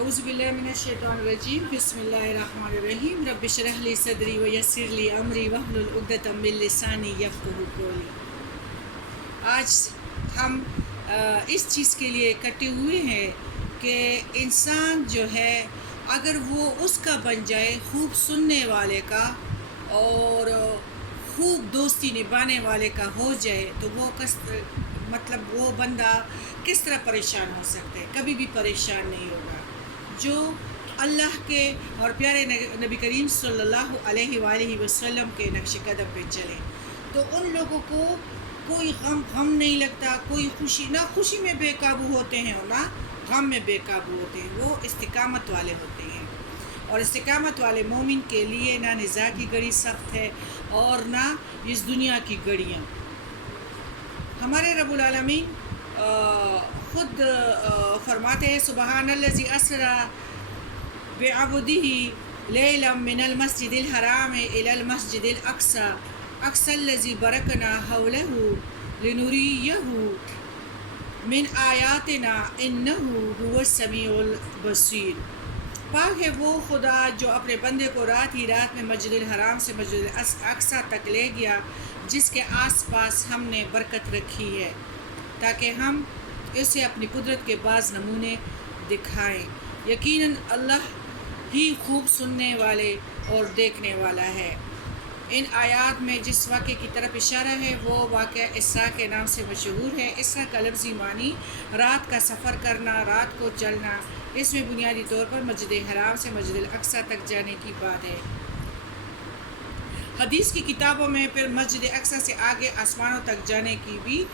اعوذ باللہ من الشیطان الرجیم بسم اللہ الرحمن الرحیم رب اشرح لی صدری ویسر لی امری واحلل عقدۃ من لسانی یفقہوا قولی۔ آج ہم اس چیز کے لیے اکٹھے ہوئے ہیں کہ انسان جو ہے اگر وہ اس کا بن جائے، خوب سننے والے کا اور خوب دوستی نبھانے والے کا ہو جائے، تو وہ بندہ کس طرح پریشان ہو سکتا ہے؟ کبھی بھی پریشان نہیں ہوگا۔ جو اللہ کے اور پیارے نبی کریم صلی اللہ علیہ وآلہ وسلم کے نقش قدم پہ چلے، تو ان لوگوں کو کوئی غم نہیں لگتا، کوئی خوشی میں بے قابو ہوتے ہیں اور نہ غم میں بے قابو ہوتے ہیں۔ وہ استقامت والے ہوتے ہیں، اور استقامت والے مومن کے لیے نہ نزاع کی گڑی سخت ہے اور نہ اس دنیا کی گڑیاں۔ ہمارے رب العالمین خود فرماتے ہیں سبحان الذی اسری بعبدہ لیلا من المسجد الحرام الی المسجد الاقصی الذی بارکنا حولہ لنریہ من آیاتنا انہ هو السمیع البصیر۔ پاک ہے وہ خدا جو اپنے بندے کو رات ہی رات میں مسجد الحرام سے مسجد الاقصی تک لے گیا، جس کے آس پاس ہم نے برکت رکھی ہے، تاکہ ہم اسے اپنی قدرت کے بعض نمونے دکھائیں۔ یقیناً اللہ ہی خوب سننے والے اور دیکھنے والا ہے۔ ان آیات میں جس واقعے کی طرف اشارہ ہے وہ واقعہ اسراء کے نام سے مشہور ہے۔ اسراء کا لفظی معنی رات کا سفر کرنا، رات کو چلنا۔ اس میں بنیادی طور پر مسجد حرام سے مسجد الاقصی تک جانے کی بات ہے۔ حدیث کی کتابوں میں پھر مسجد اقصی سے آگے آسمانوں تک جانے کی بھی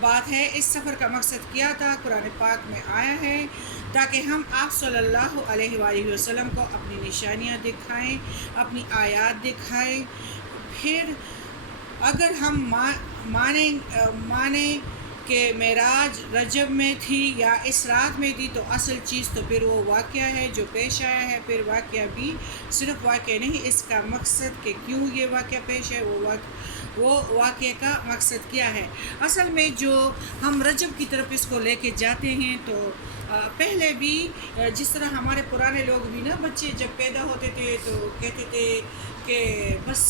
بات ہے۔ اس سفر کا مقصد کیا تھا؟ قرآن پاک میں آیا ہے تاکہ ہم آپ صلی اللہ علیہ وآلہ وسلم کو اپنی نشانیاں دکھائیں، اپنی آیات دکھائیں۔ پھر اگر ہم مانیں کہ معراج رجب میں تھی یا اس رات میں تھی، تو اصل چیز تو پھر وہ واقعہ ہے جو پیش آیا ہے۔ پھر واقعہ بھی صرف واقعہ نہیں، اس کا مقصد کہ کیوں یہ واقعہ پیش ہے، وہ واقعے کا مقصد کیا ہے۔ اصل میں جو ہم رجب کی طرف اس کو لے کے جاتے ہیں، تو پہلے بھی جس طرح ہمارے پرانے لوگ بھی نا، بچے جب پیدا ہوتے تھے تو کہتے تھے کہ بس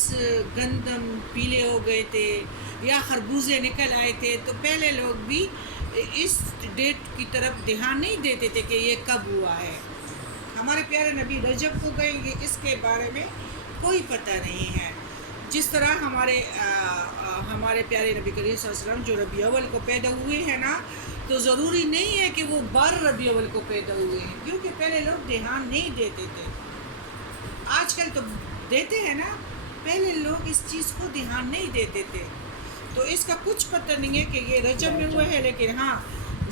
گندم پیلے ہو گئے تھے یا خربوزے نکل آئے تھے، تو پہلے لوگ بھی اس ڈیٹ کی طرف دھیان نہیں دیتے تھے کہ یہ کب ہوا ہے۔ ہمارے پیارے نبی رجب کو گئیں گے، اس کے بارے میں کوئی پتہ نہیں ہے۔ جس طرح ہمارے پیارے نبی کریم صلی اللہ علیہ وسلم جو ربیع اول کو پیدا ہوئے ہیں نا، تو ضروری نہیں ہے کہ وہ 12 ربیع اول کو پیدا ہوئے ہیں، کیونکہ پہلے لوگ دھیان نہیں دیتے تھے۔ آج کل تو دیتے ہیں نا، پہلے لوگ اس چیز کو دھیان نہیں دیتے تھے، تو اس کا کچھ پتہ نہیں ہے کہ یہ رجب میں ہوئے ہے۔ لیکن ہاں،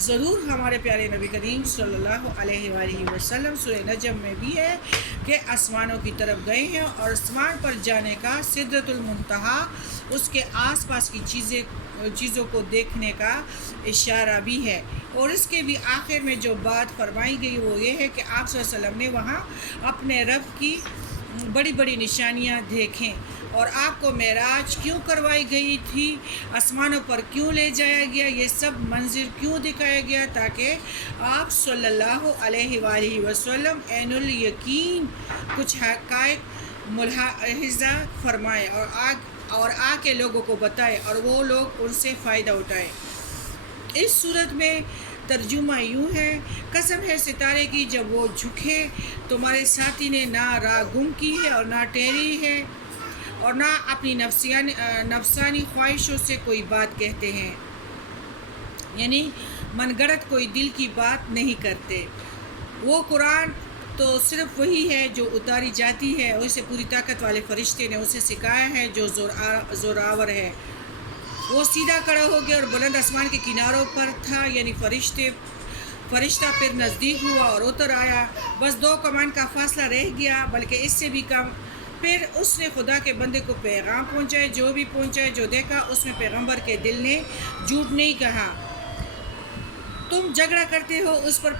ضرور ہمارے پیارے نبی کریم صلی اللہ علیہ وآلہ وسلم سورہ نجم میں بھی ہے کہ آسمانوں کی طرف گئے ہیں، اور آسمان پر جانے کا، سدرۃ المنتہا، اس کے آس پاس کی چیزوں کو دیکھنے کا اشارہ بھی ہے۔ اور اس کے بھی آخر میں جو بات فرمائی گئی وہ یہ ہے کہ آپ صلی اللہ علیہ وسلم نے وہاں اپنے رب کی بڑی بڑی نشانیاں دیکھیں، اور آپ کو معراج کیوں کروائی گئی تھی، آسمانوں پر کیوں لے جایا گیا، یہ سب منظر کیوں دکھایا گیا، تاکہ آپ صلی اللہ علیہ وآلہ وسلم عین الیقین کچھ حقائق ملاحظہ فرمائے اور آ کے لوگوں کو بتائے، اور وہ لوگ ان سے فائدہ اٹھائیں۔ اس صورت میں ترجمہ یوں ہے: قسم ہے ستارے کی جب وہ جھکے، تمہارے ساتھی نے نہ راہ گم کی ہے اور نہ ٹھہری ہے، اور نہ اپنی نفسانی خواہشوں سے کوئی بات کہتے ہیں، یعنی من گڑت کوئی دل کی بات نہیں کرتے۔ وہ قرآن تو صرف وہی ہے جو اتاری جاتی ہے، اور اسے پوری طاقت والے فرشتے نے اسے سکھایا ہے جو زوراور ہے۔ وہ سیدھا کھڑا ہو گیا اور بلند آسمان کے کناروں پر تھا، یعنی فرشتہ پھر نزدیک ہوا اور اتر آیا، بس 2 کمان کا فاصلہ رہ گیا، بلکہ اس سے بھی کم۔ پھر اس نے خدا کے بندے کو پیغام پہنچائے، جو بھی پہنچائے، جو دیکھا اس میں پیغمبر کے دل نے جھوٹ نہیں کہا۔ تم جھگڑا کرتے ہو اس پر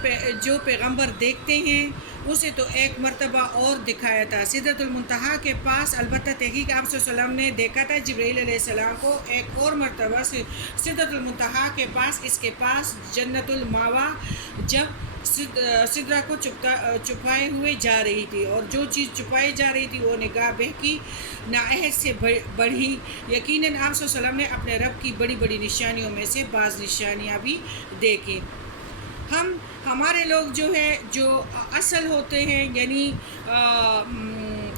جو پیغمبر دیکھتے ہیں، اسے تو ایک مرتبہ اور دکھایا تھا سدرۃ المنتہا کے پاس۔ البتہ تحقیق آپ صلی اللہ علیہ وسلم نے دیکھا تھا جبرائیل علیہ السلام کو ایک اور مرتبہ سدرۃ المنتہا کے پاس، اس کے پاس جنت الماوا، جب سدرہ کو چھپائے ہوئے جا رہی تھی، اور جو چیز چھپائی جا رہی تھی وہ نگاہ بہکی نااہل سے بڑھی۔ یقیناً آپ صلی اللہ علیہ وسلم نے اپنے رب کی بڑی بڑی نشانیوں میں سے بعض نشانیاں بھی دیکھیں۔ ہمارے لوگ جو ہے جو اصل ہوتے ہیں، یعنی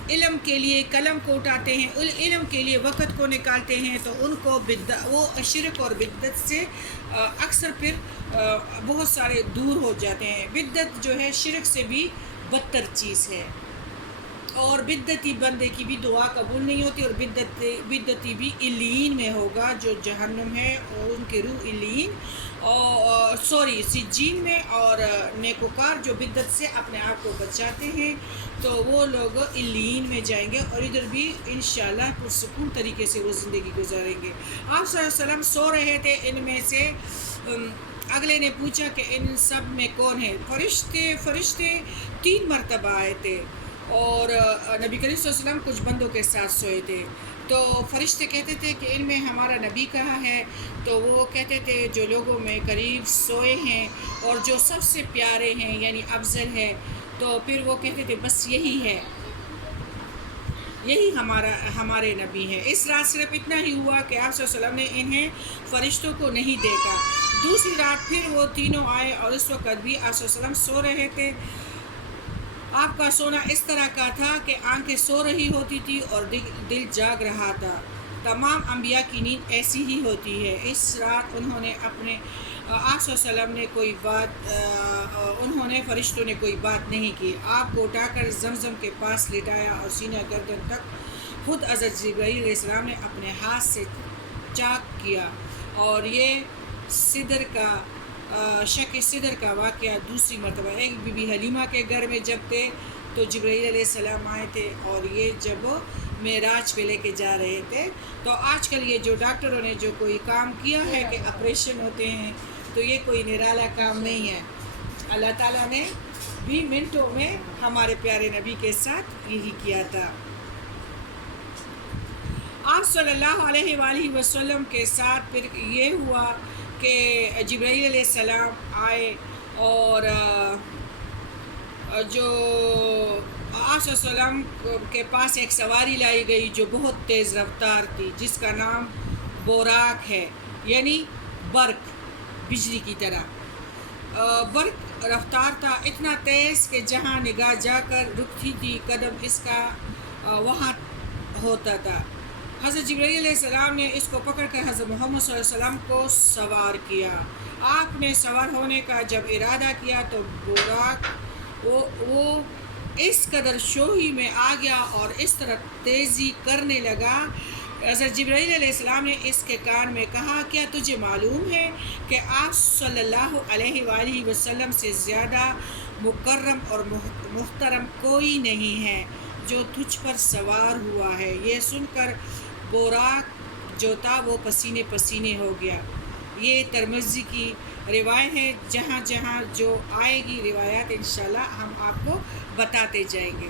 علم کے لیے قلم کو اٹھاتے ہیں، علم کے لیے وقت کو نکالتے ہیں، تو ان کو وہ شرک اور بدعت سے اکثر پھر بہت سارے دور ہو جاتے ہیں۔ بدعت جو ہے شرک سے بھی بدتر چیز ہے، اور بدعتی بندے کی بھی دعا قبول نہیں ہوتی، اور بدعتی بھی علیین میں ہوگا، جو جہنم ہے، اور ان کی روح علیین اور سجین میں، اور نیکوکار جو بدعت سے اپنے آپ کو بچاتے ہیں تو وہ لوگ علیین میں جائیں گے، اور ادھر بھی انشاءاللہ پرسکون طریقے سے وہ زندگی گزاریں گے۔ آپ صلی اللہ علیہ وسلم سو رہے تھے، ان میں سے اگلے نے پوچھا کہ ان سب میں کون ہے؟ فرشتے 3 مرتبہ آئے تھے، اور نبی کریم صلی اللہ علیہ وسلم کچھ بندوں کے ساتھ سوئے تھے، تو فرشتے کہتے تھے کہ ان میں ہمارا نبی کہاں ہے؟ تو وہ کہتے تھے جو لوگوں میں قریب سوئے ہیں اور جو سب سے پیارے ہیں، یعنی افضل ہے، تو پھر وہ کہتے تھے بس یہی ہے، یہی ہمارے نبی ہیں۔ اس رات صرف اتنا ہی ہوا کہ آپ صلی اللہ علیہ وسلم نے انہیں فرشتوں کو نہیں دیکھا۔ دوسری رات پھر وہ تینوں آئے، اور اس وقت بھی آپ صلی اللہ علیہ وسلم سو رہے تھے۔ آپ کا سونا اس طرح کا تھا کہ آنکھیں سو رہی ہوتی تھی اور دل جاگ رہا تھا۔ تمام انبیاء کی نیند ایسی ہی ہوتی ہے۔ اس رات انہوں نے آپ صلی اللہ علیہ وسلم انہوں نے فرشتوں نے کوئی بات نہیں کی۔ آپ کو اٹھا کر زمزم کے پاس لٹایا، اور سینہ گردن تک خود حضرت جبرائیل علیہ السلام نے اپنے ہاتھ سے چاک کیا، اور یہ شک صدر کا واقعہ دوسری مرتبہ ایک بی بی حلیمہ کے گھر میں جب تھے تو جبرائیل علیہ السلام آئے تھے، اور یہ جب معراج پہ لے کے جا رہے تھے۔ تو آج کل یہ جو ڈاکٹروں نے جو کوئی کام کیا ہے کہ آپریشن ہوتے ہیں، تو یہ کوئی نرالا کام نہیں ہے۔ اللہ تعالیٰ نے 20 منٹوں میں ہمارے پیارے نبی کے ساتھ یہی کیا تھا۔ آپ صلی اللہ علیہ وآلہ وسلم کے ساتھ پھر یہ ہوا کہ جبرائیل علیہ السلام آئے، اور جو آپ صلی اللہ علیہ وسلم کے پاس ایک سواری لائی گئی جو بہت تیز رفتار تھی، جس کا نام بوراک ہے، یعنی برق، بجلی کی طرح برق رفتار تھا، اتنا تیز کہ جہاں نگاہ جا کر رکتی تھی قدم اس کا وہاں ہوتا تھا۔ حضرت جبرائیل علیہ السلام نے اس کو پکڑ کر حضرت محمد صلی اللہ علیہ وسلم کو سوار کیا۔ آپ نے سوار ہونے کا جب ارادہ کیا تو بوراک وہ اس قدر شوہی میں آ گیا اور اس طرح تیزی کرنے لگا۔ حضرت جبرائیل علیہ السلام نے اس کے کان میں کہا، کیا تجھے معلوم ہے کہ آپ صلی اللہ علیہ وآلہ وسلم سے زیادہ مکرم اور محترم کوئی نہیں ہے جو تجھ پر سوار ہوا ہے؟ یہ سن کر بوراک جو تھا وہ پسینے پسینے ہو گیا۔ یہ ترمذی کی روایت ہے، جہاں جہاں جو آئے گی روایات انشاءاللہ ہم آپ کو بتاتے جائیں گے۔